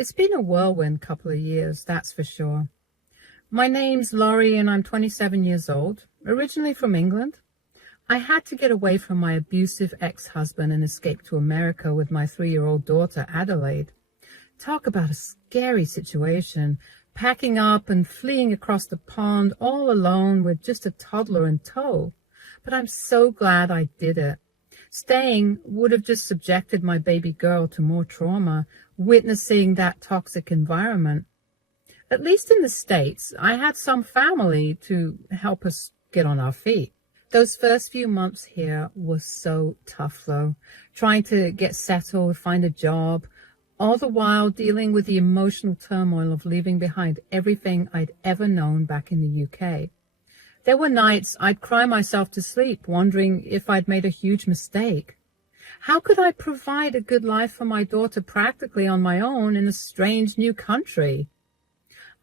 It's been a whirlwind couple of years, that's for sure. My name's Laurie and I'm 27 years old, originally from England. I had to get away from my abusive ex-husband and escape to America with my 3-year-old daughter, Adelaide. Talk about a scary situation, packing up and fleeing across the pond all alone with just a toddler in tow. But I'm so glad I did it. Staying would have just subjected my baby girl to more trauma, witnessing that toxic environment. At least in the States, I had some family to help us get on our feet. Those first few months here was so tough, though, trying to get settled, find a job, all the while dealing with the emotional turmoil of leaving behind everything I'd ever known back in the UK. There were nights I'd cry myself to sleep, wondering if I'd made a huge mistake. How could I provide a good life for my daughter practically on my own in a strange new country?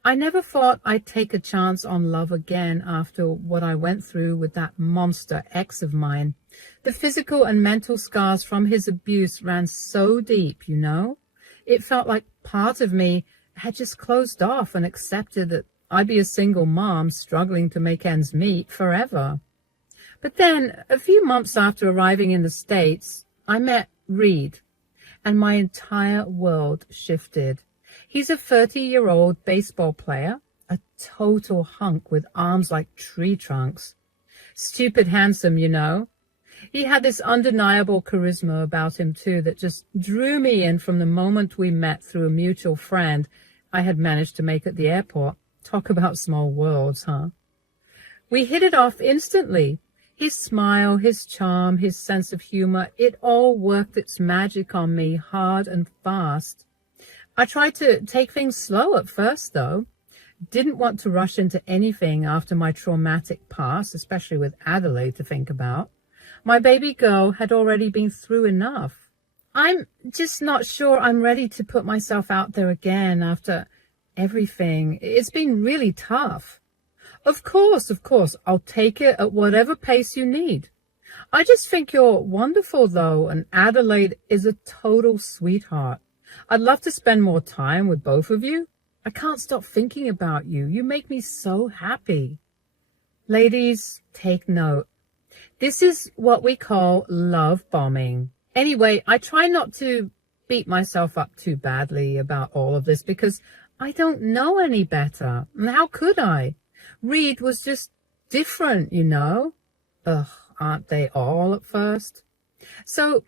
I never thought I'd take a chance on love again after what I went through with that monster ex of mine. The physical and mental scars from his abuse ran so deep, you know? It felt like part of me had just closed off and accepted that I'd be a single mom struggling to make ends meet forever. But then, a few months after arriving in the States, I met Reed, and my entire world shifted. He's a 30-year-old baseball player, a total hunk with arms like tree trunks. Stupid handsome, you know. He had this undeniable charisma about him, too, that just drew me in from the moment we met through a mutual friend I had managed to make at the airport. Talk about small worlds, huh? We hit it off instantly. His smile, his charm, his sense of humor, it all worked its magic on me hard and fast. I tried to take things slow at first, though. Didn't want to rush into anything after my traumatic past, especially with Adelaide to think about. My baby girl had already been through enough. I'm just not sure I'm ready to put myself out there again after everything. It's been really tough. Of course, I'll take it at whatever pace you need. I just think you're wonderful, though, and Adelaide is a total sweetheart. I'd love to spend more time with both of you. I can't stop thinking about you. You make me so happy. Ladies, take note. This is what we call love bombing. Anyway, I try not to beat myself up too badly about all of this because I don't know any better. And how could I? Reed was just different, you know. Ugh, aren't they all at first? So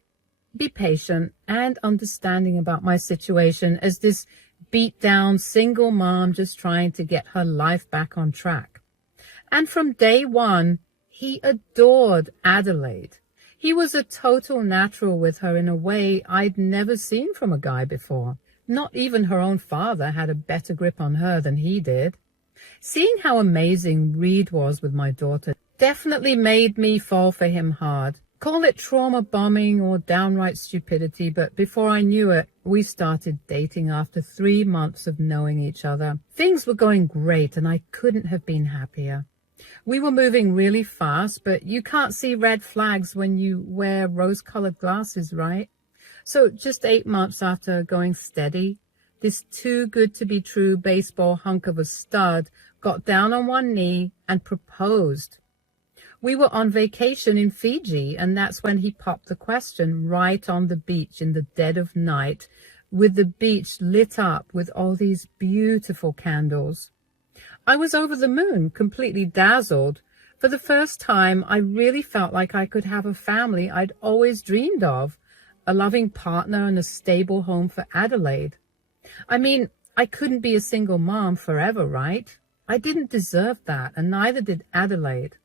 be patient and understanding about my situation as this beat-down single mom just trying to get her life back on track. And from day one, he adored Adelaide. He was a total natural with her in a way I'd never seen from a guy before. Not even her own father had a better grip on her than he did. Seeing how amazing Reed was with my daughter definitely made me fall for him hard. Call it trauma bombing or downright stupidity, but before I knew it, we started dating after 3 months of knowing each other. Things were going great and I couldn't have been happier. We were moving really fast, but you can't see red flags when you wear rose-colored glasses, right? So just 8 months after going steady, this too-good-to-be-true baseball hunk of a stud got down on one knee and proposed. We were on vacation in Fiji, and that's when he popped the question right on the beach in the dead of night, with the beach lit up with all these beautiful candles. I was over the moon, completely dazzled. For the first time, I really felt like I could have a family I'd always dreamed of, a loving partner and a stable home for Adelaide. I mean, I couldn't be a single mom forever, right? I didn't deserve that, and neither did Adelaide.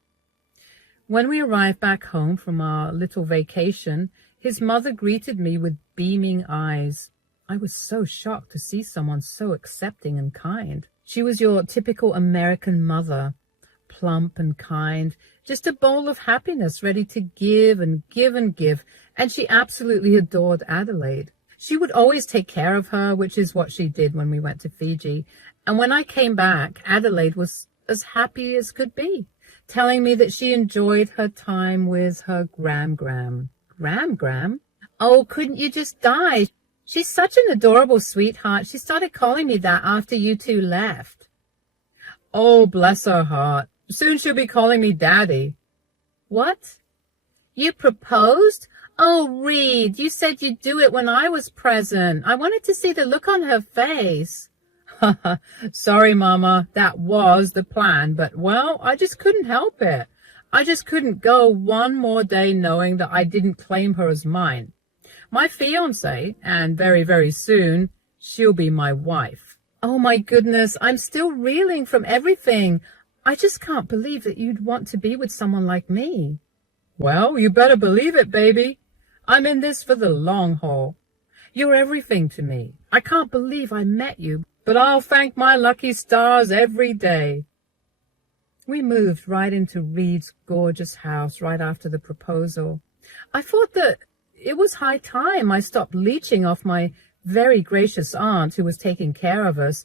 When we arrived back home from our little vacation, his mother greeted me with beaming eyes. I was so shocked to see someone so accepting and kind. She was your typical American mother, plump and kind, just a bowl of happiness ready to give and give and give, and she absolutely adored Adelaide. She would always take care of her, which is what she did when we went to Fiji, and when I came back, Adelaide was as happy as could be, telling me that she enjoyed her time with her Gram-Gram. Gram-Gram? Oh, couldn't you just die? She's such an adorable sweetheart. She started calling me that after you two left. Oh, bless her heart. Soon she'll be calling me Daddy. What? You proposed? Oh, Reed, you said you'd do it when I was present. I wanted to see the look on her face. Sorry, Mama, that was the plan, but, well, I just couldn't help it. I just couldn't go one more day knowing that I didn't claim her as mine. My fiancé, and very, very soon, she'll be my wife. Oh, my goodness, I'm still reeling from everything. I just can't believe that you'd want to be with someone like me. Well, you better believe it, baby. I'm in this for the long haul. You're everything to me. I can't believe I met you, but I'll thank my lucky stars every day. We moved right into Reed's gorgeous house right after the proposal. I thought that it was high time I stopped leeching off my very gracious aunt who was taking care of us.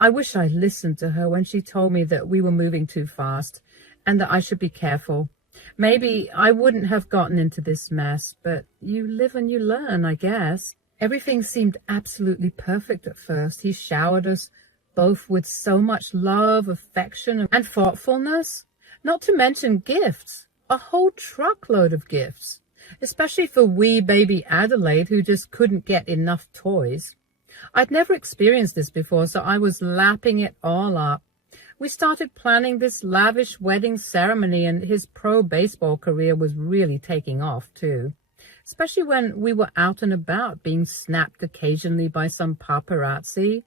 I wish I listened to her when she told me that we were moving too fast and that I should be careful. Maybe I wouldn't have gotten into this mess, but you live and you learn, I guess. Everything seemed absolutely perfect at first. He showered us both with so much love, affection, and thoughtfulness, not to mention gifts, a whole truckload of gifts, especially for wee baby Adelaide, who just couldn't get enough toys. I'd never experienced this before, so I was lapping it all up. We started planning this lavish wedding ceremony, and his pro baseball career was really taking off, too, especially when we were out and about, being snapped occasionally by some paparazzi.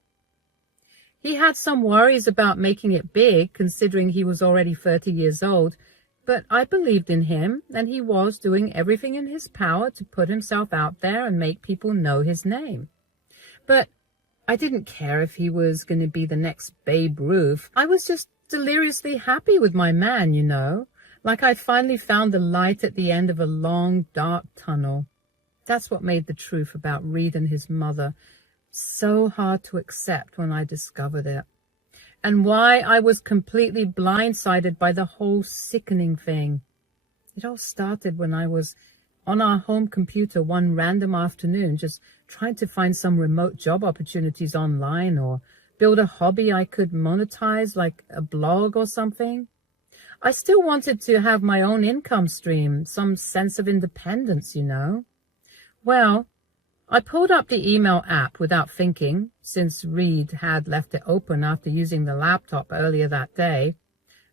He had some worries about making it big, considering he was already 30 years old, but I believed in him, and he was doing everything in his power to put himself out there and make people know his name. But I didn't care if he was going to be the next Babe Ruth. I was just deliriously happy with my man, you know, like I'd finally found the light at the end of a long, dark tunnel. That's what made the truth about Reed and his mother so hard to accept when I discovered it, and why I was completely blindsided by the whole sickening thing. It all started when I was on our home computer one random afternoon, just trying to find some remote job opportunities online or build a hobby I could monetize, like a blog or something. I still wanted to have my own income stream, some sense of independence, you know. Well, I pulled up the email app without thinking, since Reed had left it open after using the laptop earlier that day,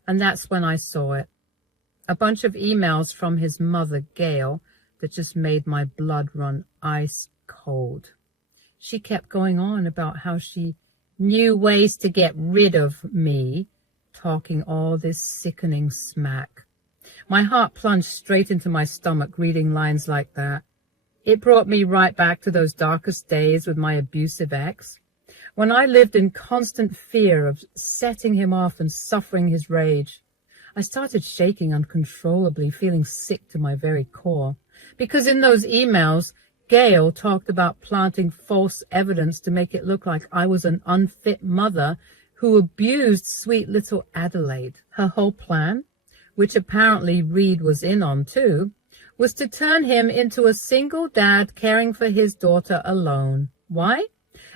and that's when I saw it. A bunch of emails from his mother, Gail, that just made my blood run ice cold. She kept going on about how she knew ways to get rid of me, talking all this sickening smack. My heart plunged straight into my stomach reading lines like that. It brought me right back to those darkest days with my abusive ex, when I lived in constant fear of setting him off and suffering his rage. I started shaking uncontrollably, feeling sick to my very core, because in those emails, Gail talked about planting false evidence to make it look like I was an unfit mother who abused sweet little Adelaide. Her whole plan, which apparently Reed was in on too, was to turn him into a single dad caring for his daughter alone. Why?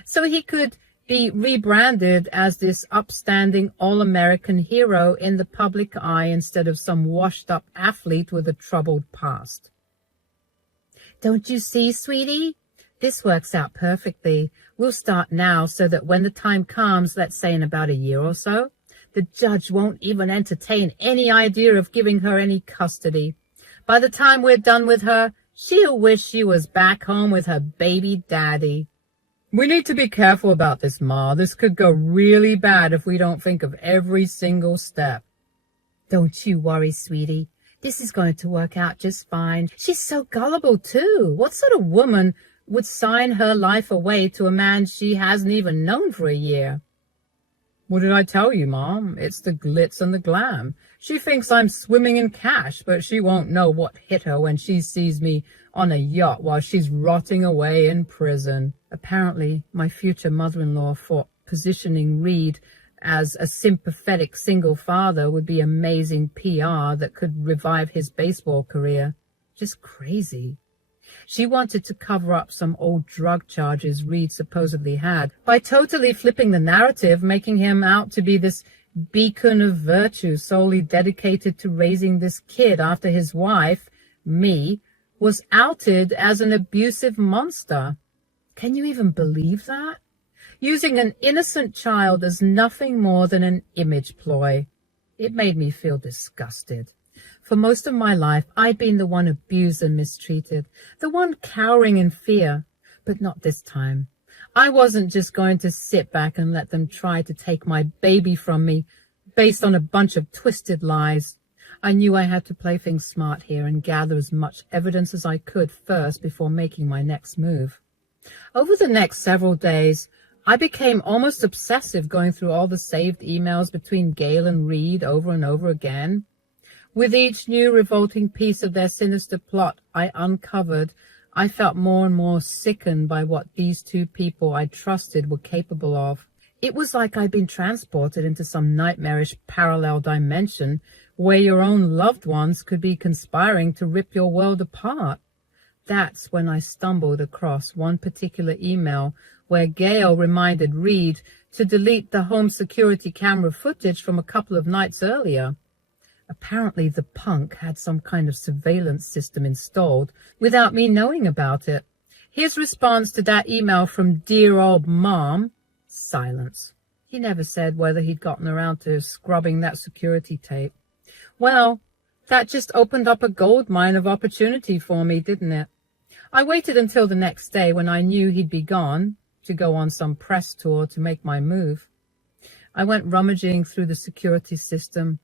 So he could be rebranded as this upstanding all-American hero in the public eye instead of some washed-up athlete with a troubled past. Don't you see, sweetie? This works out perfectly. We'll start now so that when the time comes, let's say in about a year or so, the judge won't even entertain any idea of giving her any custody. By the time we're done with her, she'll wish she was back home with her baby daddy. We need to be careful about this, Ma. This could go really bad if we don't think of every single step. Don't you worry, sweetie. This is going to work out just fine. She's so gullible, too. What sort of woman would sign her life away to a man she hasn't even known for a year? What did I tell you, Mom? It's the glitz and the glam. She thinks I'm swimming in cash, but she won't know what hit her when she sees me on a yacht while she's rotting away in prison. Apparently, my future mother-in-law thought positioning Reed as a sympathetic single father would be amazing PR that could revive his baseball career. Just crazy. She wanted to cover up some old drug charges Reed supposedly had by totally flipping the narrative, making him out to be this beacon of virtue solely dedicated to raising this kid after his wife, me, was outed as an abusive monster. Can you even believe that? Using an innocent child as nothing more than an image ploy. It made me feel disgusted. For most of my life, I'd been the one abused and mistreated, the one cowering in fear, but not this time. I wasn't just going to sit back and let them try to take my baby from me based on a bunch of twisted lies. I knew I had to play things smart here and gather as much evidence as I could first before making my next move. Over the next several days, I became almost obsessive going through all the saved emails between Gail and Reed over and over again. With each new revolting piece of their sinister plot I uncovered, I felt more and more sickened by what these two people I trusted were capable of. It was like I'd been transported into some nightmarish parallel dimension where your own loved ones could be conspiring to rip your world apart. That's when I stumbled across one particular email where Gail reminded Reed to delete the home security camera footage from a couple of nights earlier. Apparently the punk had some kind of surveillance system installed without me knowing about it. His response to that email from dear old Mom, silence. He never said whether he'd gotten around to scrubbing that security tape. Well, that just opened up a goldmine of opportunity for me, didn't it? I waited until the next day when I knew he'd be gone to go on some press tour to make my move. I went rummaging through the security system.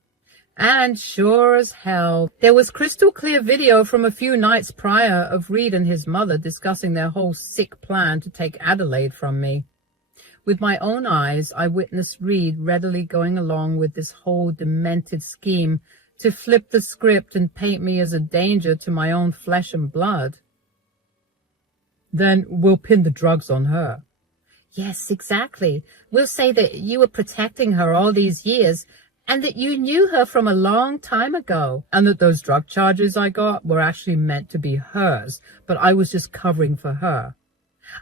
And sure as hell, there was crystal clear video from a few nights prior of Reed and his mother discussing their whole sick plan to take Adelaide from me. With my own eyes, I witnessed Reed readily going along with this whole demented scheme to flip the script and paint me as a danger to my own flesh and blood. Then we'll pin the drugs on her. Yes, exactly. We'll say that you were protecting her all these years and that you knew her from a long time ago, and that those drug charges I got were actually meant to be hers, but I was just covering for her.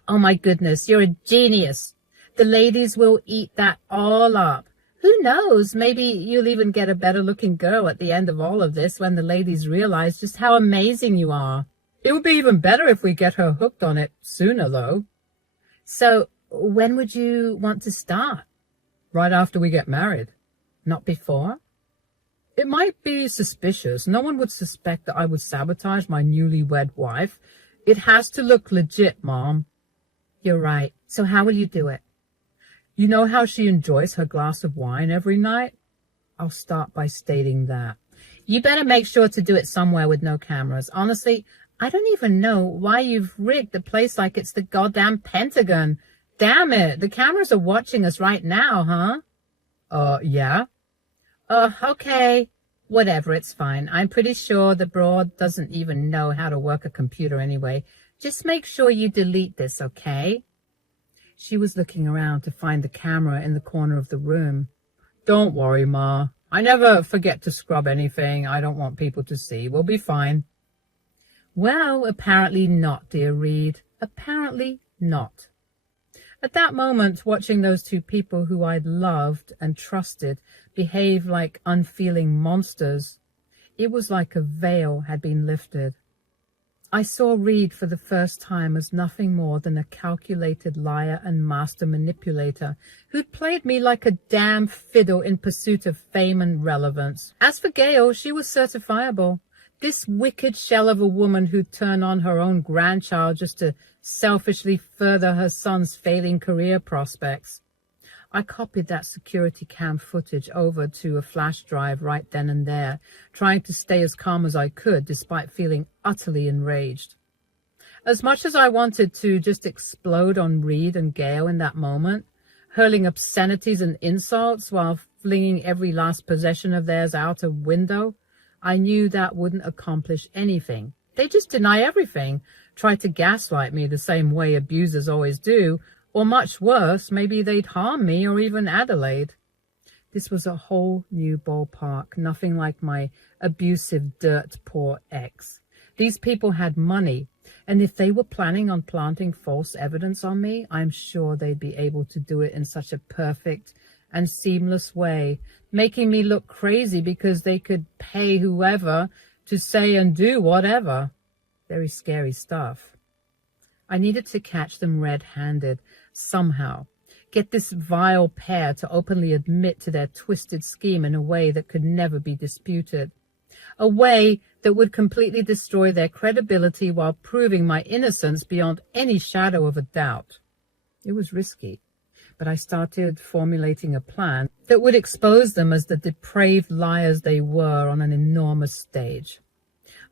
Oh my goodness, you're a genius. The ladies will eat that all up. Who knows, maybe you'll even get a better-looking girl at the end of all of this when the ladies realize just how amazing you are. It would be even better if we get her hooked on it sooner, though. So, when would you want to start? Right after we get married. Not before? It might be suspicious. No one would suspect that I would sabotage my newlywed wife. It has to look legit, Mom. You're right. So how will you do it? You know how she enjoys her glass of wine every night? I'll start by stating that. You better make sure to do it somewhere with no cameras. Honestly, I don't even know why you've rigged the place like it's the goddamn Pentagon. Damn it, the cameras are watching us right now, huh? Yeah? Okay. Whatever, it's fine. I'm pretty sure the broad doesn't even know how to work a computer anyway. Just make sure you delete this, okay? She was looking around to find the camera in the corner of the room. Don't worry, Ma. I never forget to scrub anything I don't want people to see. We'll be fine. Well, apparently not, dear Reed. Apparently not. At that moment, watching those two people who I'd loved and trusted behave like unfeeling monsters, it was like a veil had been lifted. I saw Reed for the first time as nothing more than a calculated liar and master manipulator who'd played me like a damn fiddle in pursuit of fame and relevance. As for Gail, she was certifiable. This wicked shell of a woman who'd turn on her own grandchild just to selfishly further her son's failing career prospects. I copied that security cam footage over to a flash drive right then and there, trying to stay as calm as I could despite feeling utterly enraged. As much as I wanted to just explode on Reed and Gail in that moment, hurling obscenities and insults while flinging every last possession of theirs out a window, I knew that wouldn't accomplish anything. They'd just deny everything, try to gaslight me the same way abusers always do, or much worse, maybe they'd harm me or even Adelaide. This was a whole new ballpark, nothing like my abusive, dirt-poor ex. These people had money, And if they were planning on planting false evidence on me, I'm sure they'd be able to do it in such a perfect and seamless way, making me look crazy because they could pay whoever to say and do whatever. Very scary stuff. I needed to catch them red-handed somehow, get this vile pair to openly admit to their twisted scheme in a way that could never be disputed, a way that would completely destroy their credibility while proving my innocence beyond any shadow of a doubt. It was risky, but I started formulating a plan that would expose them as the depraved liars they were on an enormous stage.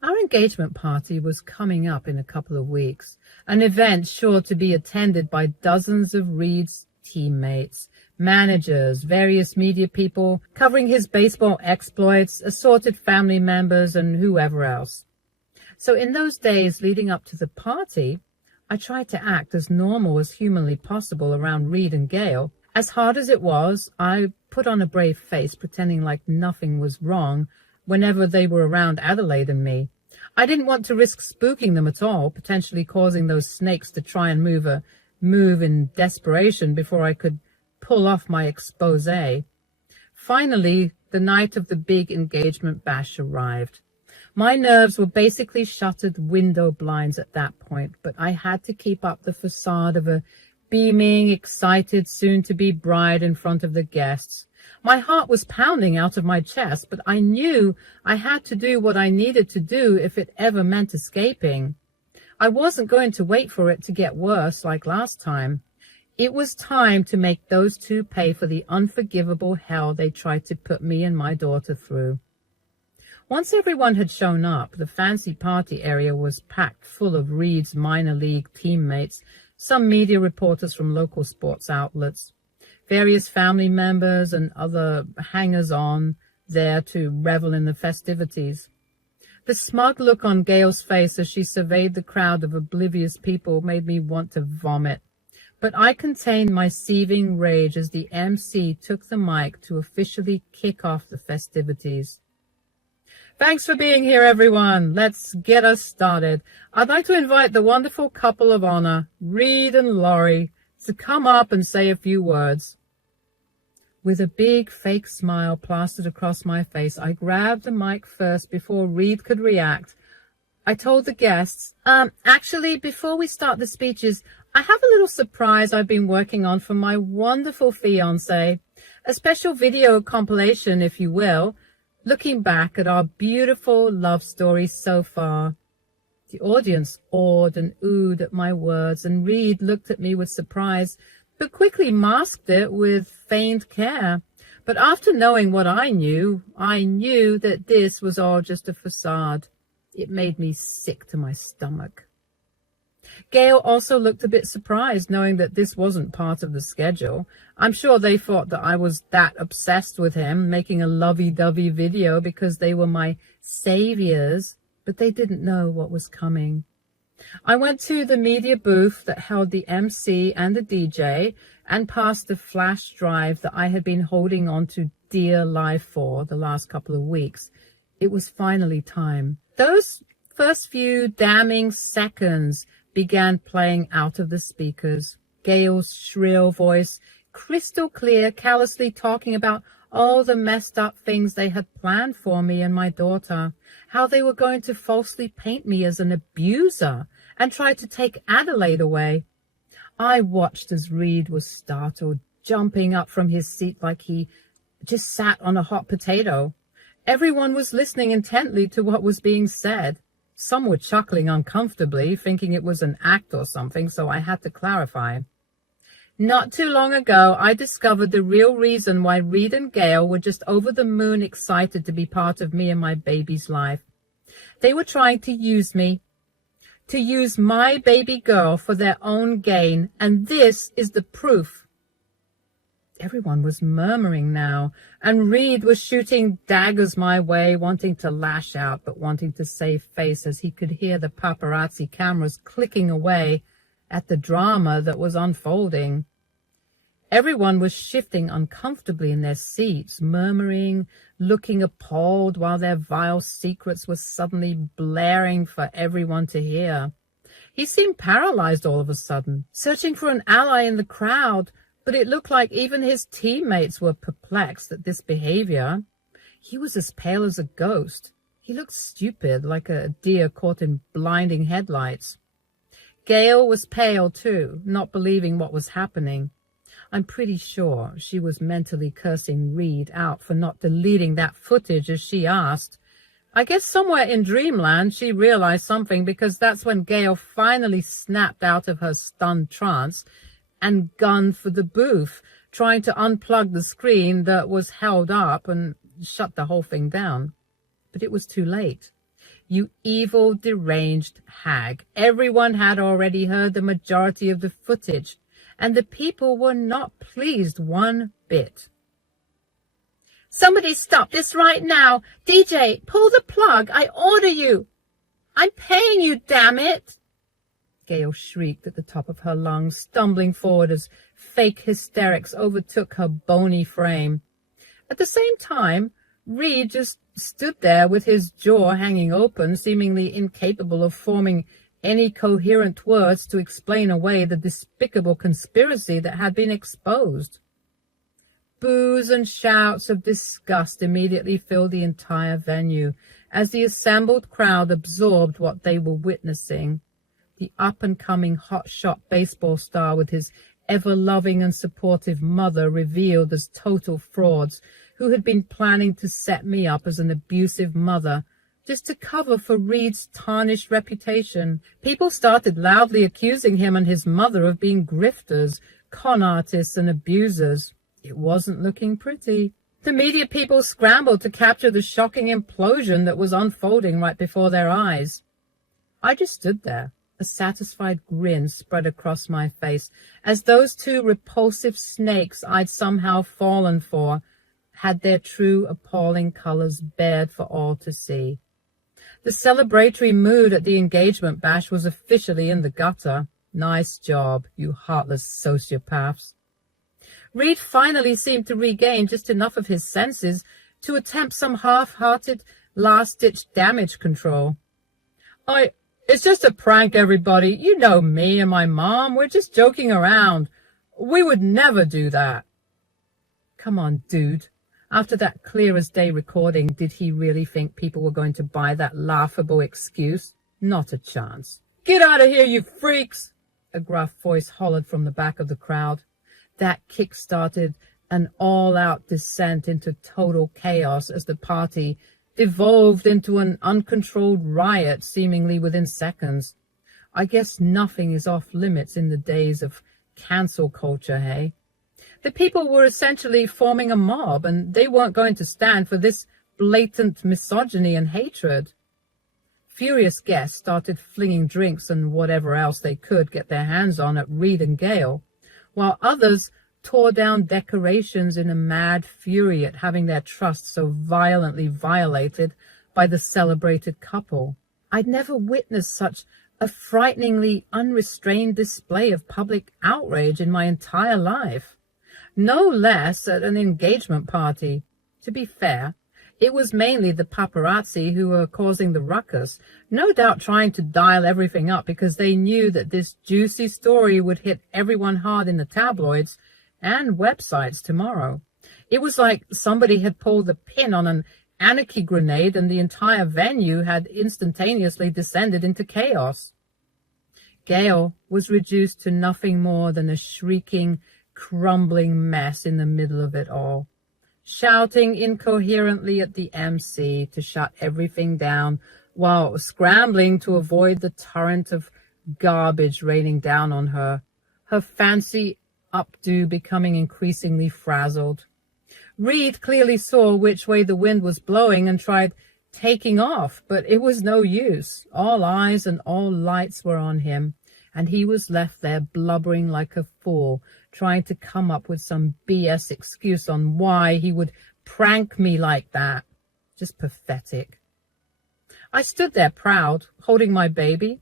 Our engagement party was coming up in a couple of weeks, an event sure to be attended by dozens of Reed's teammates, managers, various media people covering his baseball exploits, assorted family members, and whoever else. So in those days leading up to the party, I tried to act as normal as humanly possible around Reed and Gail. As hard as it was, I put on a brave face, pretending like nothing was wrong whenever they were around Adelaide and me. I didn't want to risk spooking them at all, potentially causing those snakes to try and move in desperation before I could pull off my expose. Finally, the night of the big engagement bash arrived. My nerves were basically shuttered window blinds at that point, but I had to keep up the facade of a beaming, excited, soon-to-be bride in front of the guests. My heart was pounding out of my chest, but I knew I had to do what I needed to do if it ever meant escaping. I wasn't going to wait for it to get worse like last time. It was time to make those two pay for the unforgivable hell they tried to put me and my daughter through. Once everyone had shown up, the fancy party area was packed full of Reed's minor league teammates, some media reporters from local sports outlets, various family members and other hangers-on there to revel in the festivities. The smug look on Gail's face as she surveyed the crowd of oblivious people made me want to vomit. But I contained my seething rage as the MC took the mic to officially kick off the festivities. Thanks for being here, everyone. Let's get us started. I'd like to invite the wonderful couple of honor, Reed and Laurie, to come up and say a few words. With a big fake smile plastered across my face, I grabbed the mic first before Reed could react. I told the guests, actually, before we start the speeches, I have a little surprise I've been working on for my wonderful fiancé, a special video compilation, if you will, looking back at our beautiful love story so far. The audience awed and oohed at my words, and Reed looked at me with surprise, but quickly masked it with feigned care. But after knowing what I knew that this was all just a facade. It made me sick to my stomach. Gail also looked a bit surprised, knowing that this wasn't part of the schedule. I'm sure they thought that I was that obsessed with him, making a lovey-dovey video because they were my saviors, but they didn't know what was coming. I went to the media booth that held the MC and the DJ and passed the flash drive that I had been holding on to dear life for the last couple of weeks. It was finally time. Those first few damning seconds began playing out of the speakers. Gail's shrill voice, crystal clear, callously talking about all the messed up things they had planned for me and my daughter, how they were going to falsely paint me as an abuser and try to take Adelaide away. I watched as Reed was startled, jumping up from his seat like he just sat on a hot potato. Everyone was listening intently to what was being said. Some were chuckling uncomfortably, thinking it was an act or something, so I had to clarify. Not too long ago, I discovered the real reason why Reed and Gail were just over the moon excited to be part of me and my baby's life. They were trying to use me, to use my baby girl for their own gain, and this is the proof. Everyone was murmuring now, and Reed was shooting daggers my way, wanting to lash out, but wanting to save face as he could hear the paparazzi cameras clicking away at the drama that was unfolding. Everyone was shifting uncomfortably in their seats, murmuring, looking appalled, while their vile secrets were suddenly blaring for everyone to hear. He seemed paralyzed all of a sudden, searching for an ally in the crowd, but it looked like even his teammates were perplexed at this behavior. He was as pale as a ghost. He looked stupid, like a deer caught in blinding headlights. Gail was pale too, not believing what was happening. I'm pretty sure she was mentally cursing Reed out for not deleting that footage as she asked. I guess somewhere in dreamland she realized something, because that's when Gail finally snapped out of her stunned trance and gunned for the booth, trying to unplug the screen that was held up and shut the whole thing down. But it was too late. You evil, deranged hag. Everyone had already heard the majority of the footage, and the people were not pleased one bit. Somebody stop this right now. DJ, pull the plug. I order you. I'm paying you, damn it. Gail shrieked at the top of her lungs, stumbling forward as fake hysterics overtook her bony frame. At the same time, Reed just stood there with his jaw hanging open, seemingly incapable of forming any coherent words to explain away the despicable conspiracy that had been exposed. Boos and shouts of disgust immediately filled the entire venue as the assembled crowd absorbed what they were witnessing. The up-and-coming hotshot baseball star with his ever-loving and supportive mother revealed as total frauds who had been planning to set me up as an abusive mother just to cover for Reed's tarnished reputation. People started loudly accusing him and his mother of being grifters, con artists, and abusers. It wasn't looking pretty. The media people scrambled to capture the shocking implosion that was unfolding right before their eyes. I just stood there, a satisfied grin spread across my face, as those two repulsive snakes I'd somehow fallen for had their true appalling colors bared for all to see. The celebratory mood at the engagement bash was officially in the gutter. Nice job, you heartless sociopaths. Reed finally seemed to regain just enough of his senses to attempt some half-hearted, last-ditch damage control. It's just a prank, everybody. You know me and my mom. We're just joking around. We would never do that. Come on, dude. After that clear-as-day recording, did he really think people were going to buy that laughable excuse? Not a chance. Get out of here, you freaks! A gruff voice hollered from the back of the crowd. That kick-started an all-out descent into total chaos as the party devolved into an uncontrolled riot seemingly within seconds. I guess nothing is off-limits in the days of cancel culture, hey? The people were essentially forming a mob, and they weren't going to stand for this blatant misogyny and hatred. Furious guests started flinging drinks and whatever else they could get their hands on at Reed and Gale, while others tore down decorations in a mad fury at having their trust so violently violated by the celebrated couple. I'd never witnessed such a frighteningly unrestrained display of public outrage in my entire life. No less at an engagement party. To be fair, it was mainly the paparazzi who were causing the ruckus, no doubt trying to dial everything up because they knew that this juicy story would hit everyone hard in the tabloids and websites tomorrow. It was like somebody had pulled the pin on an anarchy grenade and the entire venue had instantaneously descended into chaos. Gail was reduced to nothing more than a shrieking, crumbling mess in the middle of it all, shouting incoherently at the MC to shut everything down while scrambling to avoid the torrent of garbage raining down on her, her fancy updo becoming increasingly frazzled. Reed clearly saw which way the wind was blowing and tried taking off, but it was no use. All eyes and all lights were on him, and he was left there blubbering like a fool, trying to come up with some BS excuse on why he would prank me like that. Just pathetic. I stood there proud, holding my baby,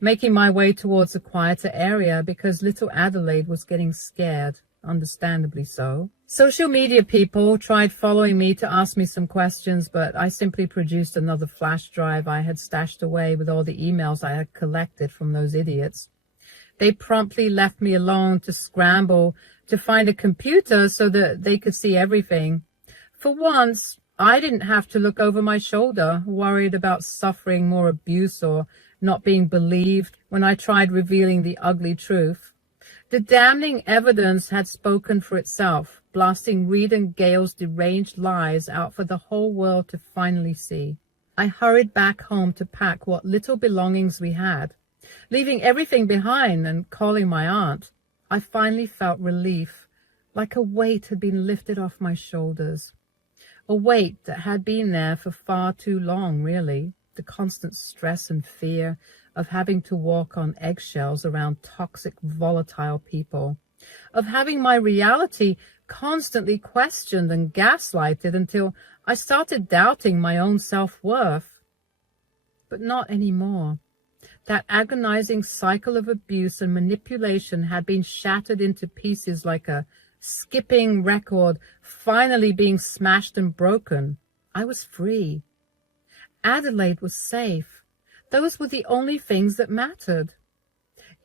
making my way towards a quieter area because little Adelaide was getting scared. understandably so. Social media people tried following me to ask me some questions, but I simply produced another flash drive I had stashed away with all the emails I had collected from those idiots. They promptly left me alone to scramble to find a computer so that they could see everything. For once, I didn't have to look over my shoulder, worried about suffering more abuse or not being believed when I tried revealing the ugly truth. The damning evidence had spoken for itself, blasting Reed and Gail's deranged lies out for the whole world to finally see. I hurried back home to pack what little belongings we had. Leaving everything behind and calling my aunt, I finally felt relief, like a weight had been lifted off my shoulders. A weight that had been there for far too long, really. The constant stress and fear of having to walk on eggshells around toxic, volatile people, of having my reality constantly questioned and gaslighted until I started doubting my own self-worth. But not anymore. That agonizing cycle of abuse and manipulation had been shattered into pieces like a skipping record finally being smashed and broken. I was free. Adelaide was safe. Those were the only things that mattered.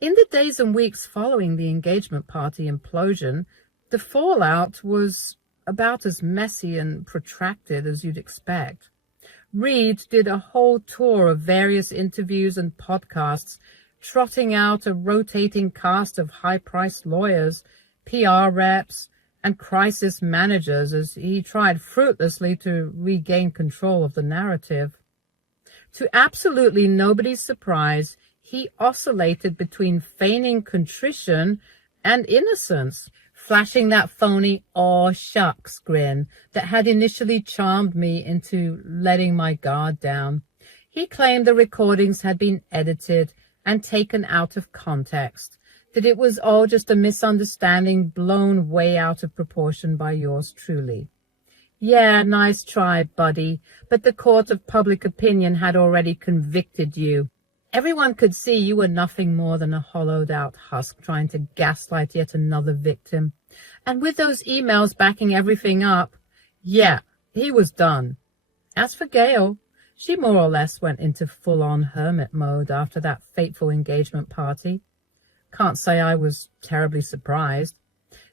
In the days and weeks following the engagement party implosion, the fallout was about as messy and protracted as you'd expect. Reed did a whole tour of various interviews and podcasts, trotting out a rotating cast of high-priced lawyers, PR reps, and crisis managers as he tried fruitlessly to regain control of the narrative. To absolutely nobody's surprise, he oscillated between feigning contrition and innocence, flashing that phony "aw shucks" grin that had initially charmed me into letting my guard down. He claimed the recordings had been edited and taken out of context, that it was all just a misunderstanding blown way out of proportion by yours truly. Yeah, nice try, buddy, but the court of public opinion had already convicted you. Everyone could see you were nothing more than a hollowed-out husk trying to gaslight yet another victim. And with those emails backing everything up, yeah, he was done. As for Gail, she more or less went into full-on hermit mode after that fateful engagement party. Can't say I was terribly surprised.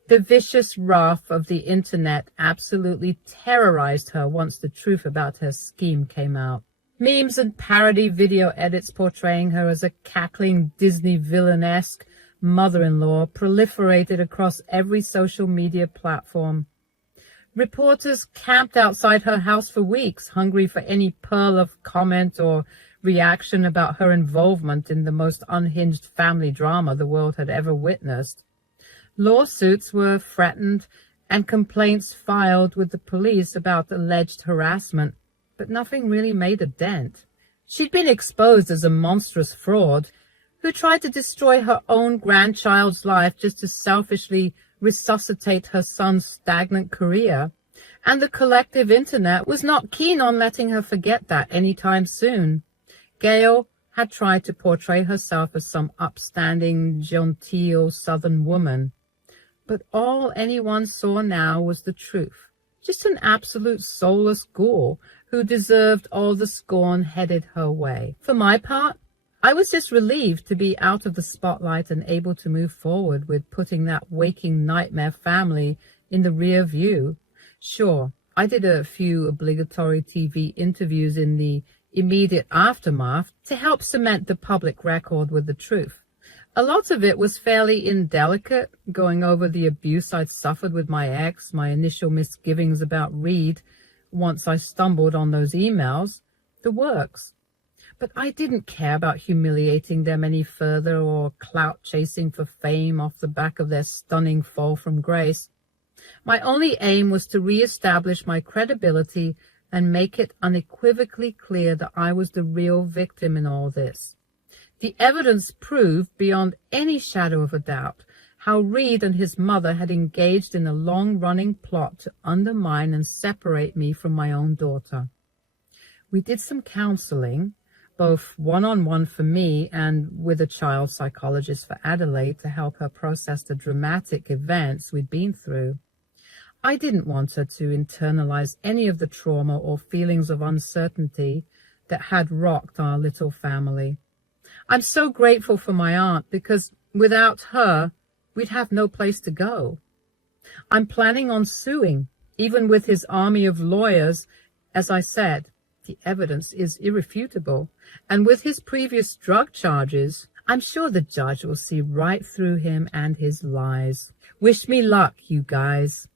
The vicious wrath of the internet absolutely terrorized her once the truth about her scheme came out. Memes and parody video edits portraying her as a cackling Disney villain-esque mother-in-law proliferated across every social media platform. Reporters camped outside her house for weeks, hungry for any pearl of comment or reaction about her involvement in the most unhinged family drama the world had ever witnessed. Lawsuits were threatened and complaints filed with the police about alleged harassment, but nothing really made a dent. She'd been exposed as a monstrous fraud who tried to destroy her own grandchild's life just to selfishly resuscitate her son's stagnant career, and the collective internet was not keen on letting her forget that anytime soon. Gail had tried to portray herself as some upstanding, genteel Southern woman, but all anyone saw now was the truth. Just an absolute soulless ghoul who deserved all the scorn headed her way. For my part, I was just relieved to be out of the spotlight and able to move forward with putting that waking nightmare family in the rear view. Sure, I did a few obligatory TV interviews in the immediate aftermath to help cement the public record with the truth. A lot of it was fairly indelicate, going over the abuse I'd suffered with my ex, my initial misgivings about Reed once I stumbled on those emails, the works. But I didn't care about humiliating them any further or clout-chasing for fame off the back of their stunning fall from grace. My only aim was to re-establish my credibility and make it unequivocally clear that I was the real victim in all this. The evidence proved beyond any shadow of a doubt how Reed and his mother had engaged in a long-running plot to undermine and separate me from my own daughter. We did some counseling, both one-on-one for me and with a child psychologist for Adelaide to help her process the dramatic events we'd been through. I didn't want her to internalize any of the trauma or feelings of uncertainty that had rocked our little family. I'm so grateful for my aunt because without her, we'd have no place to go. I'm planning on suing, even with his army of lawyers. As I said, the evidence is irrefutable, and with his previous drug charges, I'm sure the judge will see right through him and his lies. Wish me luck, you guys.